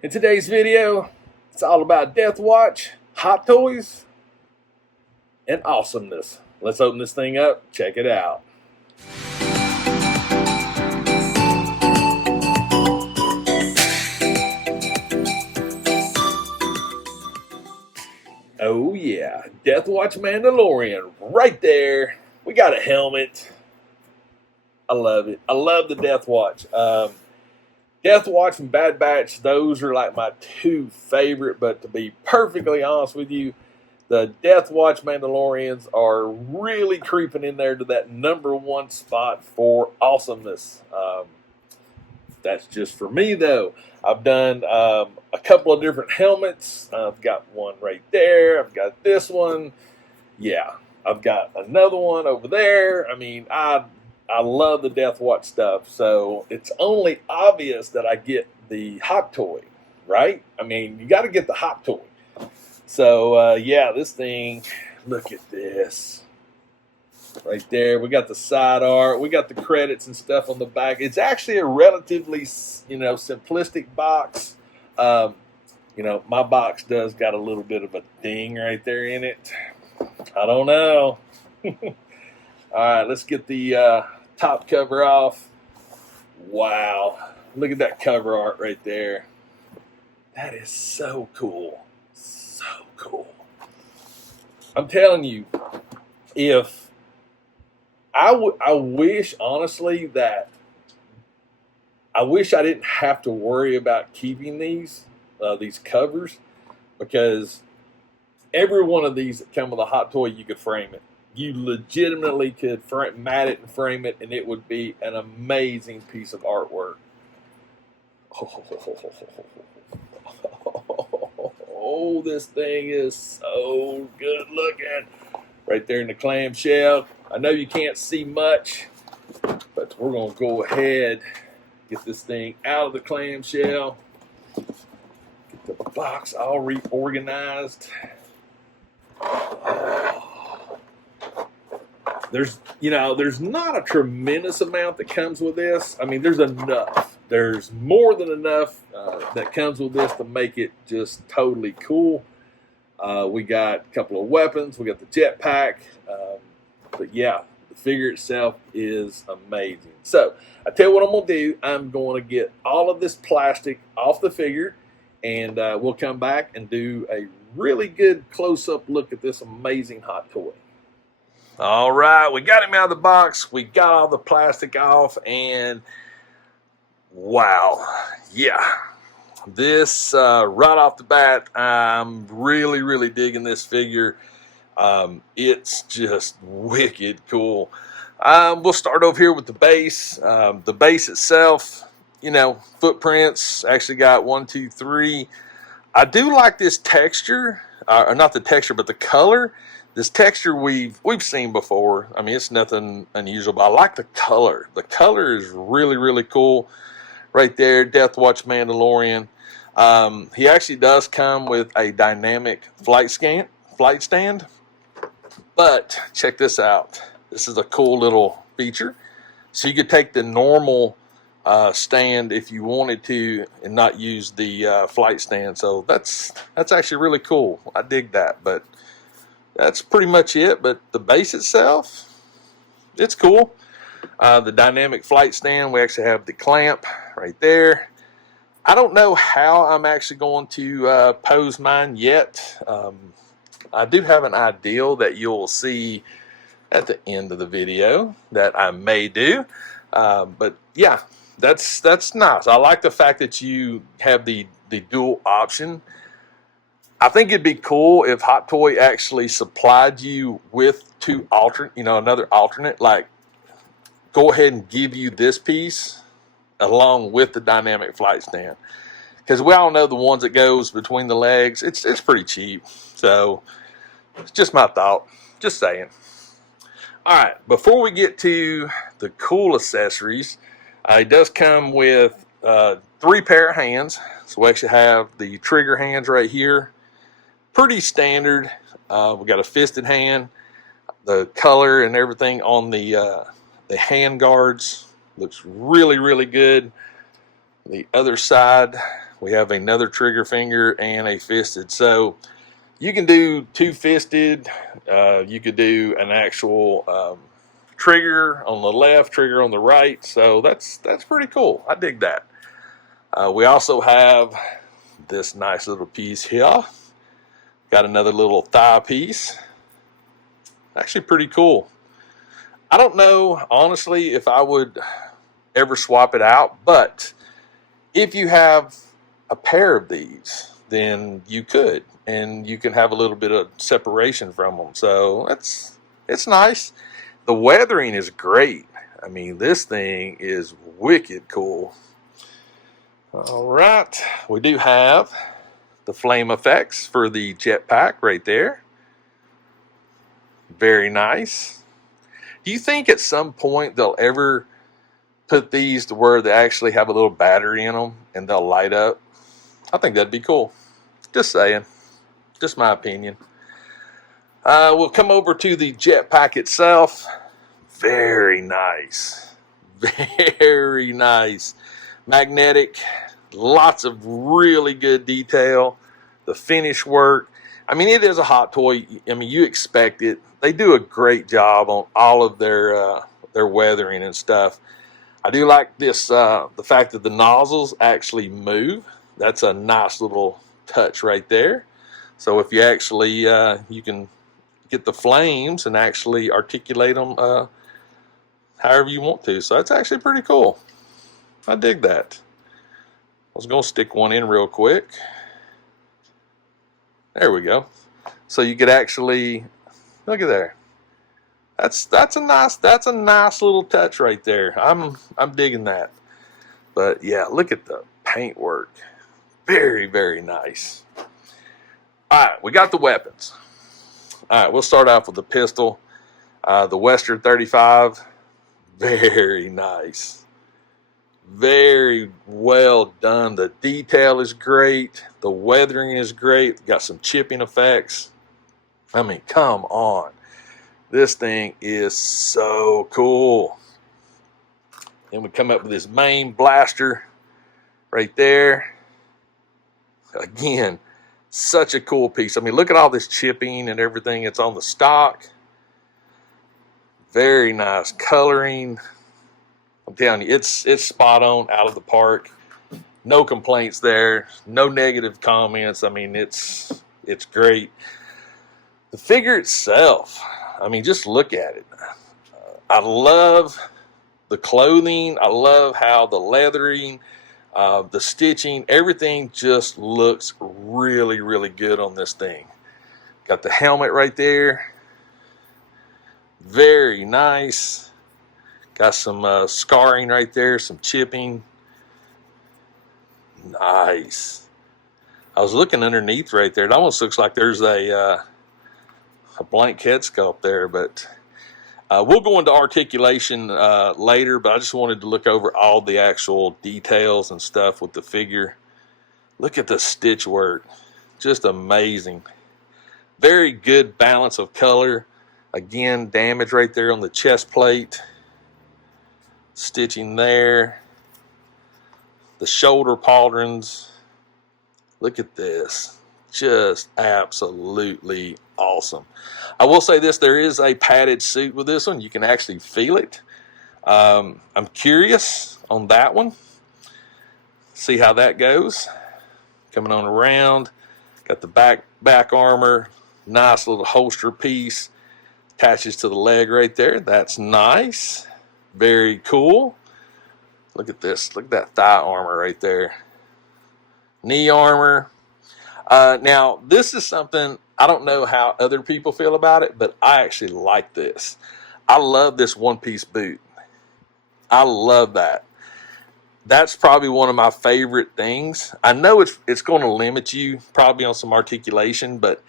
In today's video, it's all about Death Watch, hot toys, and awesomeness. Let's open this thing up, check it out. Oh yeah, Death Watch Mandalorian, right there. We got a helmet. I love it. I love the Death Watch. Death Watch and Bad Batch, those are like my two favorite, but to be perfectly honest with you, the Death Watch Mandalorians are really creeping in there to that #1 spot for awesomeness. That's just for me, though. I've done a couple of different helmets. I've got one right there. I've got this one. Yeah, I've got another one over there. I mean, I love the Death Watch stuff, so it's only obvious that I get the hot toy, right? I mean, you got to get the hot toy. So, yeah, this thing, look at this. Right there, we got the side art, we got the credits and stuff on the back. It's actually a relatively, simplistic box. My box does got a little bit of a ding right there in it. I don't know. All right, let's get the top cover off. Wow, look at that cover art right there. That is so cool. So cool. I'm telling you, if I wish, honestly, that I wish I didn't have to worry about keeping these covers, because every one of these that come with a hot toy, you could frame it. You legitimately could mat it and frame it, and it would be an amazing piece of artwork. Oh, this thing is so good looking. Right there in the clamshell. I know you can't see much, but we're going to go ahead, get this thing out of the clamshell, get the box all reorganized. There's not a tremendous amount that comes with this. I mean, there's enough. There's more than enough that comes with this to make it just totally cool. We got a couple of weapons. We got the jetpack. But yeah, the figure itself is amazing. So I tell you what I'm going to do. I'm going to get all of this plastic off the figure, and we'll come back and do a really good close-up look at this amazing hot toy. All right, we got him out of the box. We got all the plastic off, and wow, yeah. This, right off the bat, I'm really, really digging this figure. It's just wicked cool. We'll start over here with the base. The base itself, footprints, actually got 1, 2, 3. I do like this texture, or not the texture, but the color. This texture we've seen before. I mean, it's nothing unusual, but I like the color. The color is really, really cool. Right there, Death Watch Mandalorian. He actually does come with a dynamic flight stand. But check this out. This is a cool little feature. So you could take the normal stand if you wanted to and not use the flight stand. So that's actually really cool. I dig that. But that's pretty much it. But the base itself, it's cool. The dynamic flight stand, we actually have the clamp right there. I don't know how I'm actually going to pose mine yet. I do have an idea that you'll see at the end of the video that I may do. But yeah, that's nice. I like the fact that you have the dual option. I think it'd be cool if Hot Toy actually supplied you with another alternate, like go ahead and give you this piece along with the dynamic flight stand. Because we all know the ones that goes between the legs, it's pretty cheap. So it's just my thought. Just saying. All right, before we get to the cool accessories, it does come with 3 pair of hands. So we actually have the trigger hands right here. Pretty standard. We got a fisted hand. The color and everything on the hand guards looks really, really good. The other side, We have another trigger finger and a fisted. So you can do two-fisted. You could do an actual trigger on the left, trigger on the right. So that's pretty cool. I dig that. We also have this nice little piece here. Got another little thigh piece. Actually pretty cool. I don't know, honestly, if I would ever swap it out, but if you have a pair of these, then you could, and you can have a little bit of separation from them. So it's nice. The weathering is great. I mean, this thing is wicked cool. All right, we do have the flame effects for the jetpack right there. Very nice. Do you think at some point they'll ever put these to where they actually have a little battery in them and they'll light up? I think that'd be cool. Just saying. Just my opinion. We'll come over to the jetpack itself. Very nice. Very nice. Magnetic. Lots of really good detail. The finish work. I mean, it is a hot toy. I mean, you expect it. They do a great job on all of their weathering and stuff. I do like this, the fact that the nozzles actually move. That's a nice little touch right there. So if you actually, you can get the flames and actually articulate them however you want to. So that's actually pretty cool. I dig that. I was going to stick one in real quick. There we go. So you could actually, look at there. That's a nice little touch right there. I'm digging that. But yeah, look at the paint work. Very, very nice. All right, we got the weapons. All right, we'll start off with the pistol. The Western 35. Very nice. Very well done. The detail is great. The weathering is great. Got some chipping effects. I mean, come on. This thing is so cool. Then we come up with this main blaster right there. Again, such a cool piece. I mean, look at all this chipping and everything that's on the stock. Very nice coloring. I'm telling you, it's spot on, out of the park. No complaints there. No negative comments. I mean, it's great. The figure itself, I mean, just look at it. I love the clothing. I love how the leathering, the stitching, everything just looks really, really good on this thing. Got the helmet right there. Very nice. Got some scarring right there, some chipping. Nice. I was looking underneath right there. It almost looks like there's a blank head sculpt there, but we'll go into articulation later, but I just wanted to look over all the actual details and stuff with the figure. Look at the stitch work. Just amazing. Very good balance of color. Again, damage right there on the chest plate. Stitching there. The shoulder pauldrons. Look at this. Just absolutely awesome. I will say this, there is a padded suit with this one. You can actually feel it. I'm curious on that one. See how that goes. Coming on around. Got the back armor. Nice little holster piece. Attaches to the leg right there. That's nice. Very cool. Look at this. Look at that thigh armor right there. Knee armor. Now, this is something, I don't know how other people feel about it, but I actually like this. I love this one-piece boot. I love that. That's probably one of my favorite things. I know it's going to limit you probably on some articulation, but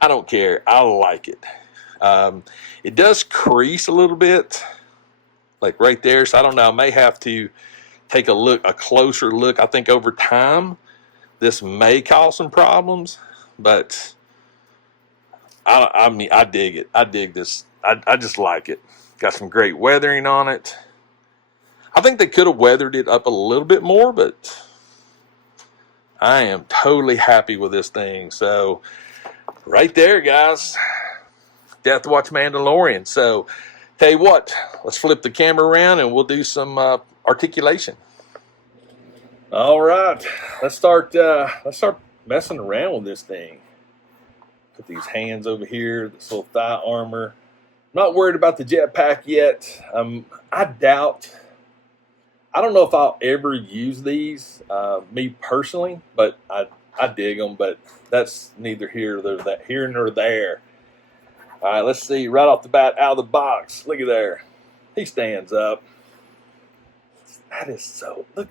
I don't care. I like it. It does crease a little bit, like right there. So I don't know. I may have to take a closer look. I think over time, this may cause some problems, but I mean, I dig it. I dig this. I just like it. Got some great weathering on it. I think they could have weathered it up a little bit more, but I am totally happy with this thing. So right there, guys, Death Watch Mandalorian. So tell you what, let's flip the camera around and we'll do some articulation. All right, let's start messing around with this thing. Put these hands over here, this little thigh armor. Not worried about the jetpack yet. I doubt. I don't know if I'll ever use these, me personally, but I dig them. But that's neither here nor there. All right, let's see. Right off the bat, out of the box. Look at there. He stands up. That is so. Look.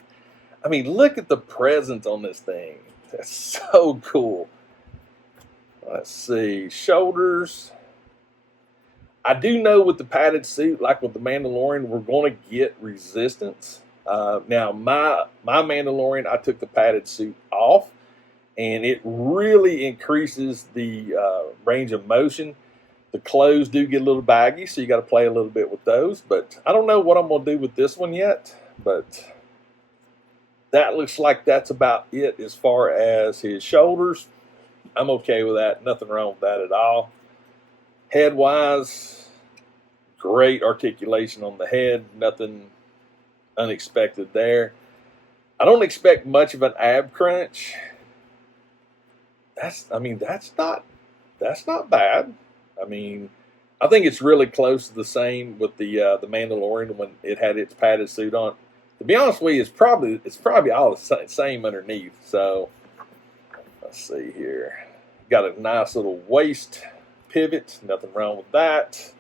I mean, look at the presence on this thing. That's so cool. Let's see. Shoulders. I do know with the padded suit, like with the Mandalorian, we're going to get resistance. Now, my Mandalorian, I took the padded suit off, and it really increases the range of motion. The clothes do get a little baggy, so you got to play a little bit with those. But I don't know what I'm going to do with this one yet, but that looks like that's about it as far as his shoulders. I'm okay with that. Nothing wrong with that at all. Head-wise, great articulation on the head. Nothing unexpected there. I don't expect much of an ab crunch. That's not bad. I mean, I think it's really close to the same with the Mandalorian when it had its padded suit on. To be honest with you, it's probably all the same underneath. So let's see here. Got a nice little waist pivot. Nothing wrong with that.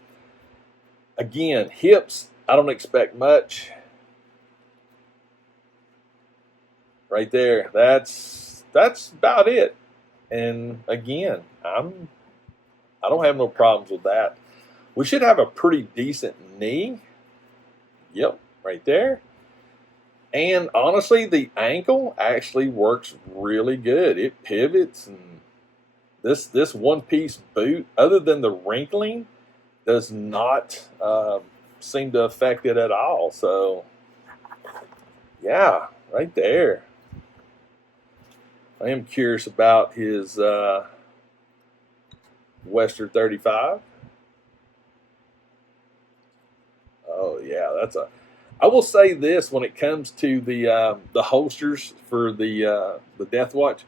Again, hips. I don't expect much. Right there. That's about it. And again, I don't have no problems with that. We should have a pretty decent knee. Yep, right there. And honestly, the ankle actually works really good. It pivots, and this one-piece boot, other than the wrinkling, does not seem to affect it at all. So, yeah, right there. I am curious about his Western 35. Oh yeah, I will say this when it comes to the holsters for the Death Watch.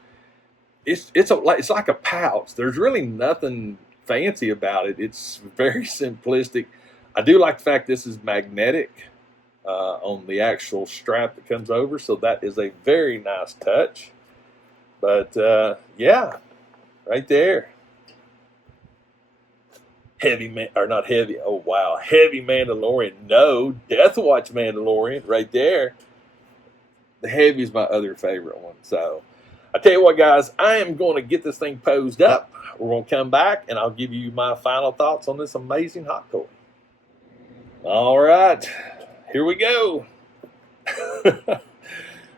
It's like a pouch. There's really nothing fancy about it. It's very simplistic. I do like the fact this is magnetic on the actual strap that comes over, so that is a very nice touch. But yeah, right there. Heavy Mandalorian. No, Death Watch Mandalorian right there. The heavy is my other favorite one. So I tell you what, guys, I am going to get this thing posed up. We're going to come back and I'll give you my final thoughts on this amazing hot toy. All right, here we go.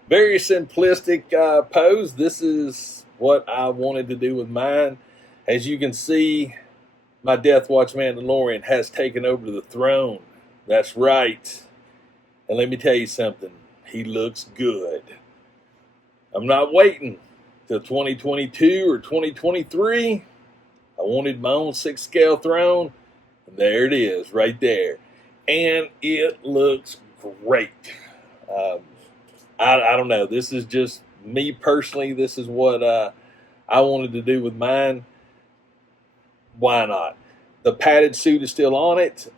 Very simplistic pose. This is what I wanted to do with mine. As you can see, my Death Watch Mandalorian has taken over the throne. That's right. And let me tell you something. He looks good. I'm not waiting till 2022 or 2023. I wanted my own 6-scale throne. And there it is, right there. And it looks great. I don't know. This is just me personally. This is what I wanted to do with mine. Why not? The padded suit is still on it.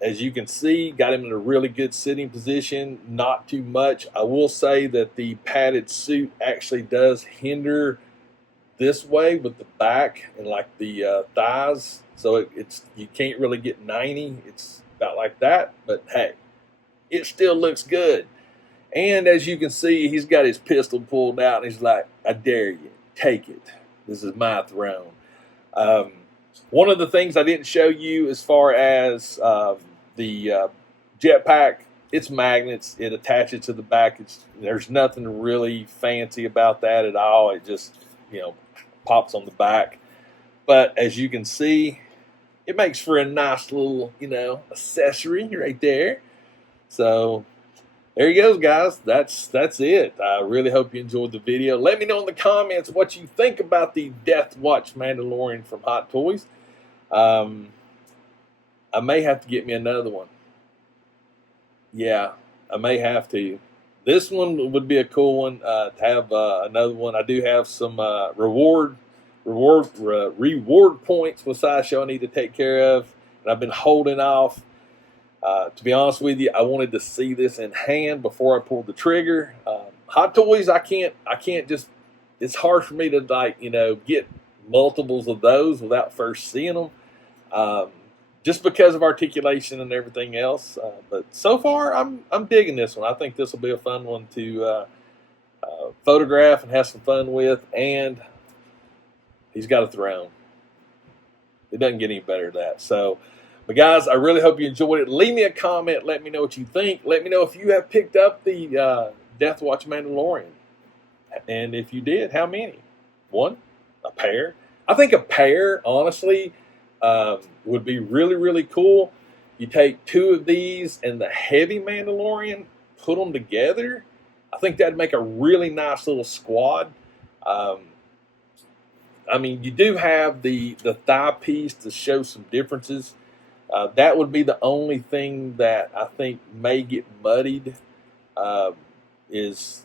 As you can see, got him in a really good sitting position. Not too much. I will say that the padded suit actually does hinder this way with the back and like the thighs. So it's you can't really get 90. It's about like that. But hey, it still looks good. And as you can see, he's got his pistol pulled out. And he's like, I dare you. Take it. This is my throne. One of the things I didn't show you as far as the jetpack, it's magnets. It attaches to the back. There's nothing really fancy about that at all. It just, pops on the back. But as you can see, it makes for a nice little, accessory right there. So there you go, guys. That's it. I really hope you enjoyed the video. Let me know in the comments what you think about the Death Watch Mandalorian from Hot Toys. I may have to get me another one. Yeah, I may have to. This one would be a cool one to have another one. I do have some reward points with Sideshow I need to take care of, and I've been holding off. To be honest with you, I wanted to see this in hand before I pulled the trigger. Hot Toys, I can't just. It's hard for me to get multiples of those without first seeing them, just because of articulation and everything else. But so far, I'm digging this one. I think this will be a fun one to photograph and have some fun with. And he's got a throne. It doesn't get any better than that. So. But guys, I really hope you enjoyed it. Leave me a comment. Let me know what you think. Let me know if you have picked up the Death Watch Mandalorian. And if you did, how many? One? A pair? I think a pair, honestly, would be really, really cool. You take two of these and the heavy Mandalorian, put them together. I think that'd make a really nice little squad. I mean, you do have the thigh piece to show some differences. That would be the only thing that I think may get muddied, is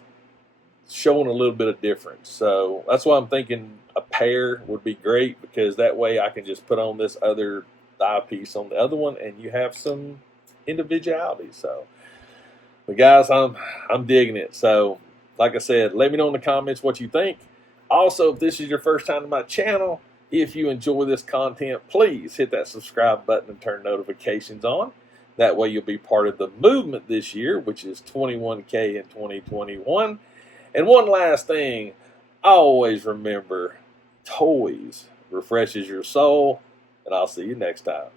showing a little bit of difference. So that's why I'm thinking a pair would be great, because that way I can just put on this other thigh piece on the other one, and you have some individuality. So, but guys, I'm digging it. So, like I said, let me know in the comments what you think. Also, if this is your first time to my channel, if you enjoy this content, please hit that subscribe button and turn notifications on. That way you'll be part of the movement this year, which is 21K in 2021. And one last thing, always remember, toys refreshes your soul, and I'll see you next time.